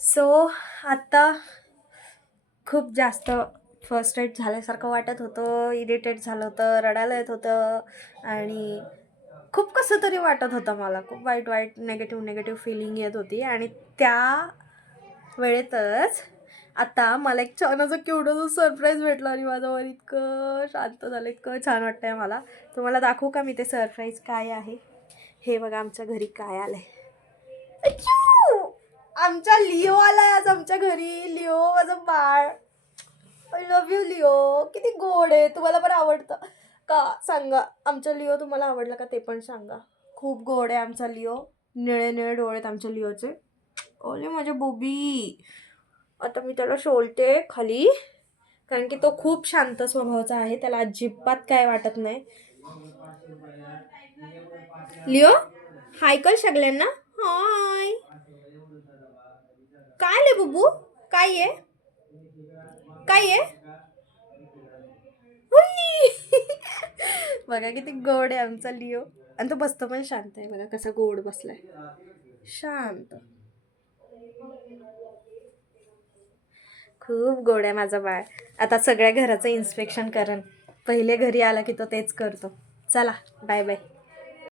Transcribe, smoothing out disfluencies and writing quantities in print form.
So आता खूप जास्त फ्रस्ट्रेट झाल्यासारखं वाटत होतं, इरिटेट झालं होतं, रडायला येत होतं आणि खूप कसं तरी वाटत होतं मला. खूप वाईट वाईट निगेटिव्ह फिलिंग येत होती आणि त्या वेळेतच आता मला एक छान असं क्यूटचं सरप्राईज भेटलं आणि माझं मन इतकं शांत झालं, इतकं छान वाटतंय मला. तुम्हाला दाखवू का मी ते सरप्राईज काय आहे? हे बघा आमच्या घरी काय आलंय. अच्चू! आमचा लिओ आलाय आज आमच्या घरी. लिओ माझं बाळ. I love you Leo. किती गोड आहे. तुम्हाला पण आवडतं का सांगा. आमचा लिओ तुम्हाला आवडला का ते पण सांगा. खूप गोड आहे आमचा लिओ. निळे निळे डोळे आहेत आमच्या लिओचे. ओले माझ्या बोबी. आता मी त्याला सोलते खाली, कारण की तो खूप शांत स्वभावाचा आहे. त्याला अजिबात काय वाटत नाही. लिओ हाय कर सगळ्यांना. हाय. काय ले बुबू? काय आहे? काय आहे? हुई! बघा किती गोड आहे आमचा लिओ. आणि तो बसतो पण शांत आहे. बघा कसा गोड बसलाय, शांत. खूप गोड आहे माझा बाळ. आता सगळ्या घराचं इन्स्पेक्शन करेन. पहिले घरी आला की तो तेच करतो. चला बाय बाय.